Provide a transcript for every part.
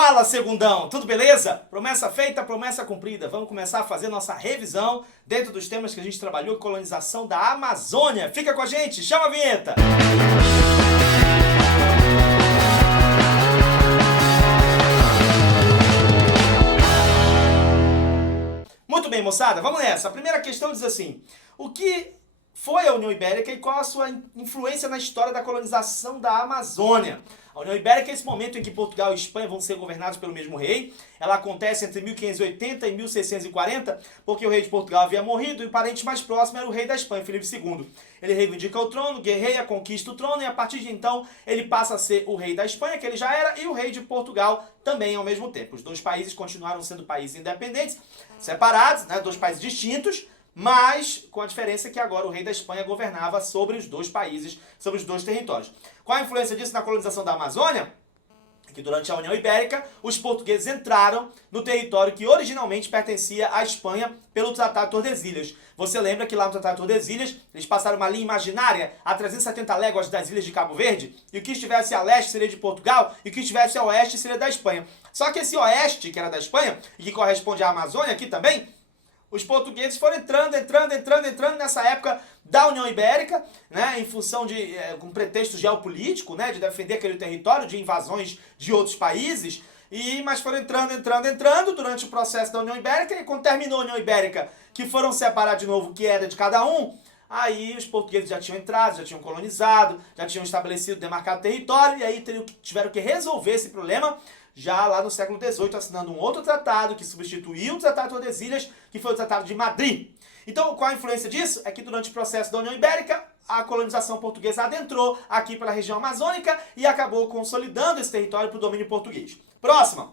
Fala, segundão! Tudo beleza? Promessa feita, promessa cumprida. Vamos começar a fazer nossa revisão dentro dos temas que a gente trabalhou, colonização da Amazônia. Fica com a gente, chama a vinheta! Muito bem, moçada, vamos nessa. A primeira questão diz assim: o que foi a União Ibérica e qual a sua influência na história da colonização da Amazônia? A União Ibérica é esse momento em que Portugal e Espanha vão ser governados pelo mesmo rei. Ela acontece entre 1580 e 1640, porque o rei de Portugal havia morrido e o parente mais próximo era o rei da Espanha, Filipe II. Ele reivindica o trono, guerreia, conquista o trono e a partir de então ele passa a ser o rei da Espanha, que ele já era, e o rei de Portugal também ao mesmo tempo. Os dois países continuaram sendo países independentes, separados, né, dois países distintos, mas com a diferença que agora o rei da Espanha governava sobre os dois países, sobre os dois territórios. Qual a influência disso na colonização da Amazônia? Que durante a União Ibérica, os portugueses entraram no território que originalmente pertencia à Espanha pelo Tratado de Tordesilhas. Você lembra que lá no Tratado de Tordesilhas, eles passaram uma linha imaginária a 370 léguas das ilhas de Cabo Verde, e o que estivesse a leste seria de Portugal, e o que estivesse a oeste seria da Espanha. Só que esse oeste, que era da Espanha, e que corresponde à Amazônia aqui também, os portugueses foram entrando nessa época da União Ibérica, né, em função de, com pretexto geopolítico, né, de defender aquele território de invasões de outros países, mas foram entrando durante o processo da União Ibérica, e quando terminou a União Ibérica, que foram separar de novo o que era de cada um, aí os portugueses já tinham entrado, já tinham colonizado, já tinham estabelecido, demarcado território, e aí tiveram que resolver esse problema já lá no século XVIII, assinando um outro tratado que substituiu o Tratado de Tordesilhas, que foi o Tratado de Madrid. Então, qual a influência disso? É que durante o processo da União Ibérica, a colonização portuguesa adentrou aqui pela região amazônica e acabou consolidando esse território para o domínio português. Próxima,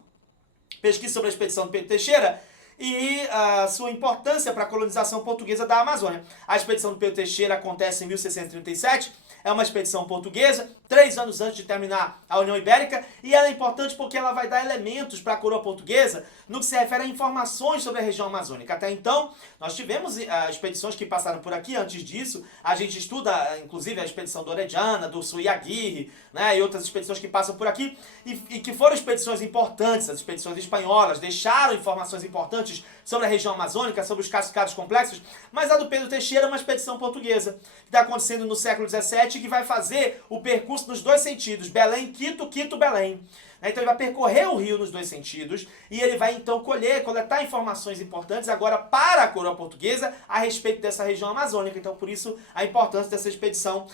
pesquisa sobre a expedição do Pedro Teixeira e a sua importância para a colonização portuguesa da Amazônia. A expedição do Pedro Teixeira acontece em 1637, é uma expedição portuguesa, 3 anos antes de terminar a União Ibérica, e ela é importante porque ela vai dar elementos para a coroa portuguesa no que se refere a informações sobre a região amazônica. Até então, nós tivemos expedições que passaram por aqui. Antes disso, a gente estuda, inclusive, a expedição do Orellana, do Sul Aguirre, né, e outras expedições que passam por aqui, e que foram expedições importantes. As expedições espanholas deixaram informações importantes sobre a região amazônica, sobre os cascados complexos, mas a do Pedro Teixeira é uma expedição portuguesa, que está acontecendo no século XVII, que vai fazer o percurso nos dois sentidos, Belém-Quito, Quito-Belém. Então ele vai percorrer o rio nos dois sentidos e ele vai então coletar informações importantes agora para a coroa portuguesa a respeito dessa região amazônica. Então por isso a importância dessa expedição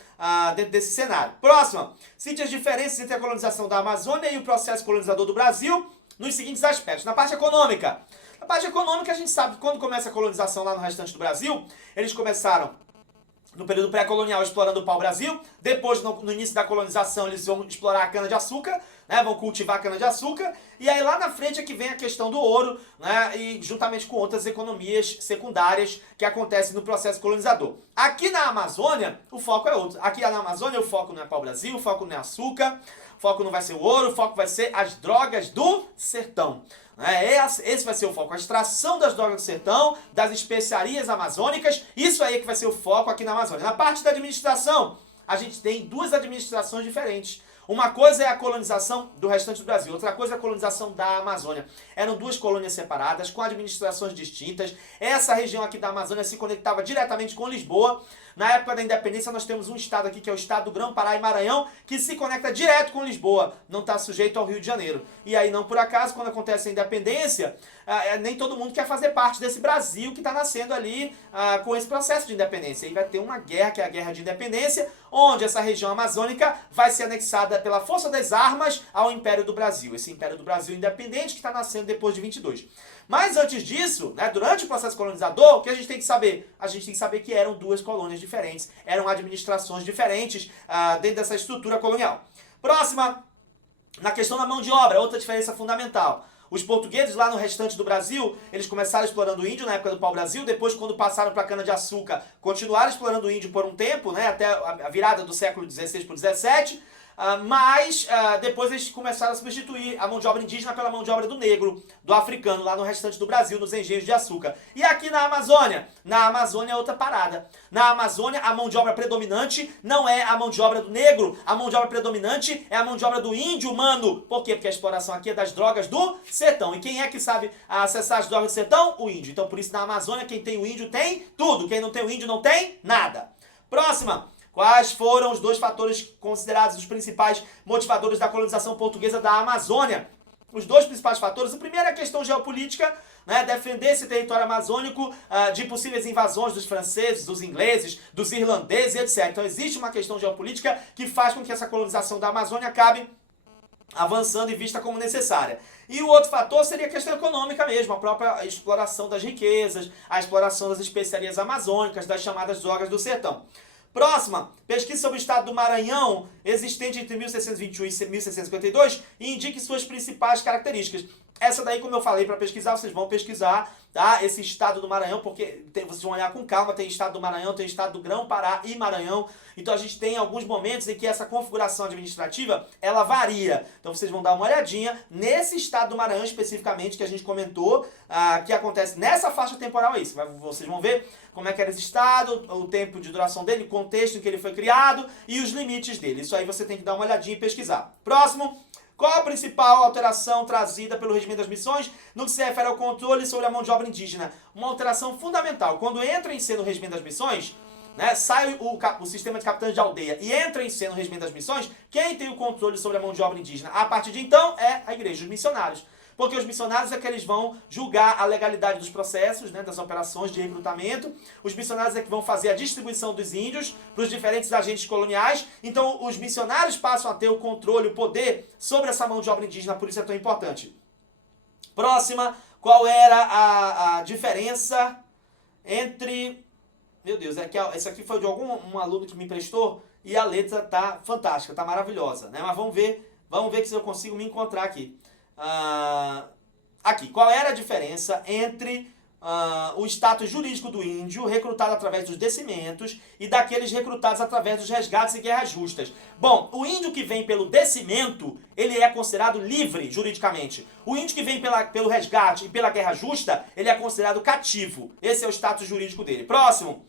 dentro desse cenário. Próxima, cite as diferenças entre a colonização da Amazônia e o processo colonizador do Brasil nos seguintes aspectos. Na parte econômica. Na parte econômica a gente sabe que quando começa a colonização lá no restante do Brasil, eles começaram no período pré-colonial explorando o pau-brasil, depois no início da colonização eles vão explorar a cana-de-açúcar, né, vão cultivar a cana-de-açúcar, e aí lá na frente é que vem a questão do ouro, né, e juntamente com outras economias secundárias que acontecem no processo colonizador. Aqui na Amazônia o foco é outro. Aqui na Amazônia o foco não é pau-brasil, o foco não é açúcar, o foco não vai ser o ouro, o foco vai ser as drogas do sertão. Esse vai ser o foco, a extração das drogas do sertão, das especiarias amazônicas, isso aí é que vai ser o foco aqui na Amazônia. Na parte da administração, a gente tem duas administrações diferentes. Uma coisa é a colonização do restante do Brasil, outra coisa é a colonização da Amazônia. Eram duas colônias separadas, com administrações distintas. Essa região aqui da Amazônia se conectava diretamente com Lisboa. Na época da independência nós temos um estado aqui que é o estado do Grão-Pará e Maranhão, que se conecta direto com Lisboa, não está sujeito ao Rio de Janeiro. E aí não por acaso, quando acontece a independência, nem todo mundo quer fazer parte desse Brasil que está nascendo ali com esse processo de independência. E vai ter uma guerra, que é a Guerra de Independência, onde essa região amazônica vai ser anexada pela força das armas ao Império do Brasil. Esse Império do Brasil independente que está nascendo depois de 22. Mas antes disso, né, durante o processo colonizador, o que a gente tem que saber? A gente tem que saber que eram duas colônias diferentes, eram administrações diferentes dentro dessa estrutura colonial. Próxima, na questão da mão de obra, outra diferença fundamental. Os portugueses lá no restante do Brasil, eles começaram explorando o índio na época do pau-brasil, depois quando passaram para a cana-de-açúcar, continuaram explorando o índio por um tempo, né, até a virada do século XVI para o XVII. mas depois eles começaram a substituir a mão de obra indígena pela mão de obra do negro, do africano, lá no restante do Brasil, nos engenhos de açúcar. E aqui na Amazônia? Na Amazônia é outra parada. Na Amazônia, a mão de obra predominante não é a mão de obra do negro, a mão de obra predominante é a mão de obra do índio, mano. Por quê? Porque a exploração aqui é das drogas do sertão. E quem é que sabe acessar as drogas do sertão? O índio. Então, por isso, na Amazônia, quem tem o índio tem tudo. Quem não tem o índio não tem nada. Próxima. Quais foram os dois fatores considerados os principais motivadores da colonização portuguesa da Amazônia? Os dois principais fatores, o primeiro é a questão geopolítica, né, defender esse território amazônico de possíveis invasões dos franceses, dos ingleses, dos irlandeses, etc. Então existe uma questão geopolítica que faz com que essa colonização da Amazônia acabe avançando e vista como necessária. E o outro fator seria a questão econômica mesmo, a própria exploração das riquezas, a exploração das especiarias amazônicas, das chamadas drogas do sertão. Próxima, pesquisa sobre o estado do Maranhão, existente entre 1621 e 1652, e indique suas principais características. Essa daí, como eu falei, para pesquisar, vocês vão pesquisar, tá? Esse estado do Maranhão, porque vocês vão olhar com calma, tem estado do Maranhão, tem estado do Grão-Pará e Maranhão. Então a gente tem alguns momentos em que essa configuração administrativa, ela varia. Então vocês vão dar uma olhadinha nesse estado do Maranhão especificamente, que a gente comentou, que acontece nessa faixa temporal aí. Vocês vão ver como é que era esse estado, o tempo de duração dele, o contexto em que ele foi criado e os limites dele. Isso aí você tem que dar uma olhadinha e pesquisar. Próximo. Qual a principal alteração trazida pelo regimento das missões no que se refere ao controle sobre a mão de obra indígena? Uma alteração fundamental. Quando entra em cena o regimento das missões, né, sai o sistema de capitães de aldeia e entra em cena o regimento das missões, quem tem o controle sobre a mão de obra indígena a partir de então é a igreja, os missionários. Porque os missionários é que eles vão julgar a legalidade dos processos, né, das operações de recrutamento. Os missionários é que vão fazer a distribuição dos índios para os diferentes agentes coloniais. Então, os missionários passam a ter o controle, o poder sobre essa mão de obra indígena, por isso é tão importante. Próxima, qual era a diferença entre... Meu Deus, esse aqui foi de algum aluno que me emprestou e a letra tá fantástica, tá maravilhosa, né? Mas vamos ver se eu consigo me encontrar aqui. Aqui, qual era a diferença entre o status jurídico do índio recrutado através dos descimentos e daqueles recrutados através dos resgates e guerras justas? Bom, o índio que vem pelo descimento, ele é considerado livre juridicamente. O índio que vem pelo resgate e pela guerra justa, ele é considerado cativo. Esse é o status jurídico dele. Próximo.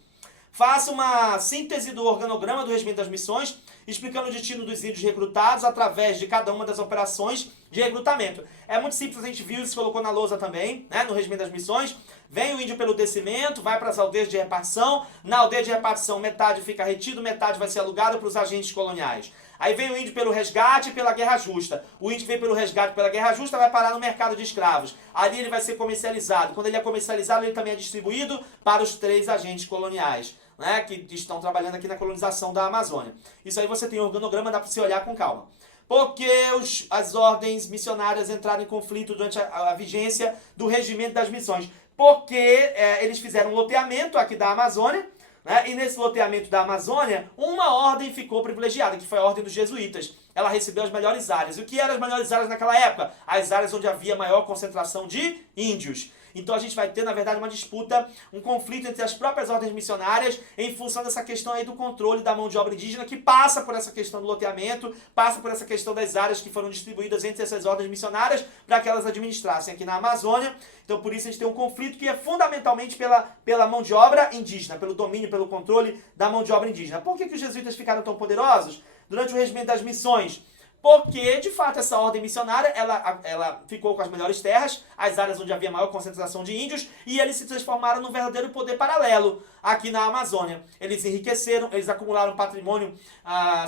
Faça uma síntese do organograma do regimento das missões, explicando o destino dos índios recrutados através de cada uma das operações de recrutamento. É muito simples, a gente viu, se colocou na lousa também, né, no regimento das missões. Vem o índio pelo descimento, vai para as aldeias de repartição. Na aldeia de repartição, metade fica retido, metade vai ser alugada para os agentes coloniais. Aí vem o índio pelo resgate e pela guerra justa. O índio que vem pelo resgate e pela guerra justa vai parar no mercado de escravos. Ali ele vai ser comercializado. Quando ele é comercializado, ele também é distribuído para os 3 agentes coloniais, né, que estão trabalhando aqui na colonização da Amazônia. Isso aí você tem um organograma, dá para você olhar com calma. Porque as ordens missionárias entraram em conflito durante a vigência do regimento das missões? Porque eles fizeram um loteamento aqui da Amazônia, né, e nesse loteamento da Amazônia, uma ordem ficou privilegiada, que foi a ordem dos jesuítas. Ela recebeu as melhores áreas. E o que eram as melhores áreas naquela época? As áreas onde havia maior concentração de índios. Então a gente vai ter, na verdade, uma disputa, um conflito entre as próprias ordens missionárias em função dessa questão aí do controle da mão de obra indígena, que passa por essa questão do loteamento, passa por essa questão das áreas que foram distribuídas entre essas ordens missionárias para que elas administrassem aqui na Amazônia. Então por isso a gente tem um conflito que é fundamentalmente pela mão de obra indígena, pelo domínio, pelo controle da mão de obra indígena. Por que os jesuítas ficaram tão poderosos durante o regimento das missões? Porque, de fato, essa ordem missionária, ela ficou com as melhores terras, as áreas onde havia maior concentração de índios, e eles se transformaram num verdadeiro poder paralelo aqui na Amazônia. Eles enriqueceram, eles acumularam patrimônio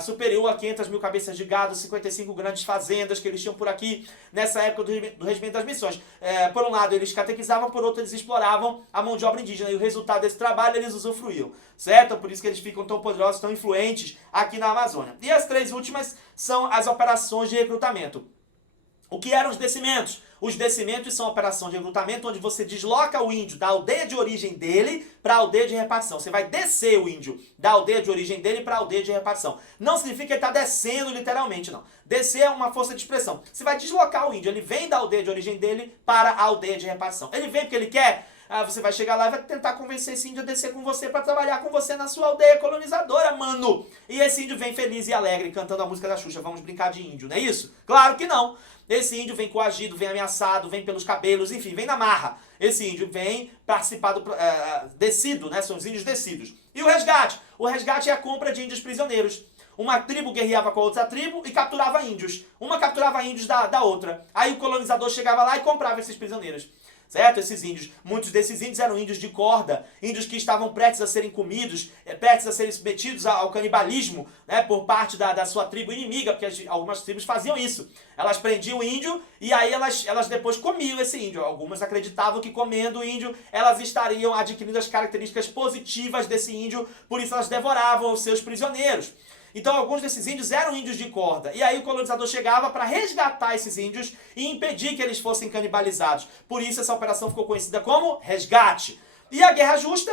superior a 500 mil cabeças de gado, 55 grandes fazendas que eles tinham por aqui, nessa época do regimento das missões. Por um lado, eles catequizavam, por outro, eles exploravam a mão de obra indígena, e o resultado desse trabalho, eles usufruíam, certo? Por isso que eles ficam tão poderosos, tão influentes aqui na Amazônia. E as 3 últimas são as operações de recrutamento. O que eram os descimentos? Os descimentos são operações de recrutamento onde você desloca o índio da aldeia de origem dele para a aldeia de repartição. Você vai descer o índio da aldeia de origem dele para a aldeia de repartição. Não significa que ele está descendo literalmente, não. Descer é uma força de expressão. Você vai deslocar o índio, ele vem da aldeia de origem dele para a aldeia de repartição. Ele vem porque ele quer? você vai chegar lá e vai tentar convencer esse índio a descer com você para trabalhar com você na sua aldeia colonizadora, mano. E esse índio vem feliz e alegre, cantando a música da Xuxa, vamos brincar de índio, não é isso? Claro que não. Esse índio vem coagido, vem ameaçado, vem pelos cabelos, enfim, vem na marra. Esse índio vem participar do descido, né? São os índios descidos. E o resgate? O resgate é a compra de índios prisioneiros. Uma tribo guerreava com a outra tribo e capturava índios. Uma capturava índios da outra. Aí o colonizador chegava lá e comprava esses prisioneiros. Certo? Esses índios, muitos desses índios eram índios de corda, índios que estavam prestes a serem comidos, prestes a serem submetidos ao canibalismo, né, por parte da sua tribo inimiga, porque algumas tribos faziam isso. Elas prendiam o índio e aí elas depois comiam esse índio. Algumas acreditavam que comendo o índio elas estariam adquirindo as características positivas desse índio, por isso elas devoravam os seus prisioneiros. Então alguns desses índios eram índios de corda. E aí o colonizador chegava para resgatar esses índios e impedir que eles fossem canibalizados. Por isso essa operação ficou conhecida como resgate. E a guerra justa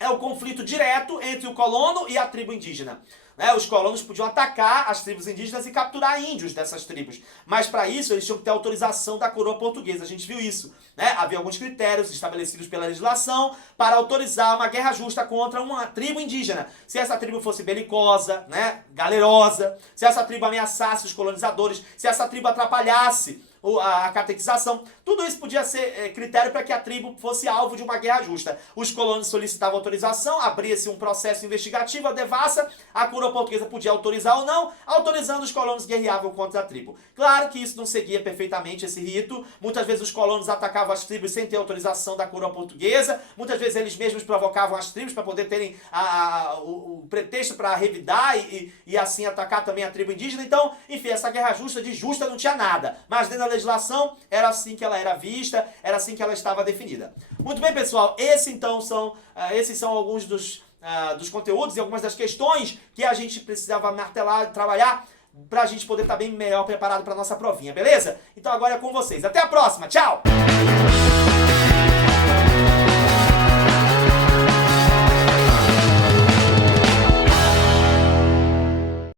é o conflito direto entre o colono e a tribo indígena. Os colonos podiam atacar as tribos indígenas e capturar índios dessas tribos. Mas para isso eles tinham que ter autorização da coroa portuguesa. A gente viu isso. Havia alguns critérios estabelecidos pela legislação para autorizar uma guerra justa contra uma tribo indígena. Se essa tribo fosse belicosa, galerosa, se essa tribo ameaçasse os colonizadores, se essa tribo atrapalhasse a catequização, tudo isso podia ser critério para que a tribo fosse alvo de uma guerra justa. Os colonos solicitavam autorização, abria-se um processo investigativo, a devassa, a coroa portuguesa podia autorizar ou não, autorizando os colonos guerreavam contra a tribo. Claro que isso não seguia perfeitamente esse rito, muitas vezes os colonos atacavam as tribos sem ter autorização da coroa portuguesa, muitas vezes eles mesmos provocavam as tribos para poder terem o pretexto para revidar e assim atacar também a tribo indígena. Então, enfim, essa guerra justa de justa não tinha nada, mas dentro da legislação era assim que ela era vista, era assim que ela estava definida. Muito bem, pessoal, esses são alguns dos conteúdos e algumas das questões que a gente precisava martelar e trabalhar para a gente poder estar bem melhor preparado para a nossa provinha, beleza? Então agora é com vocês. Até a próxima, tchau!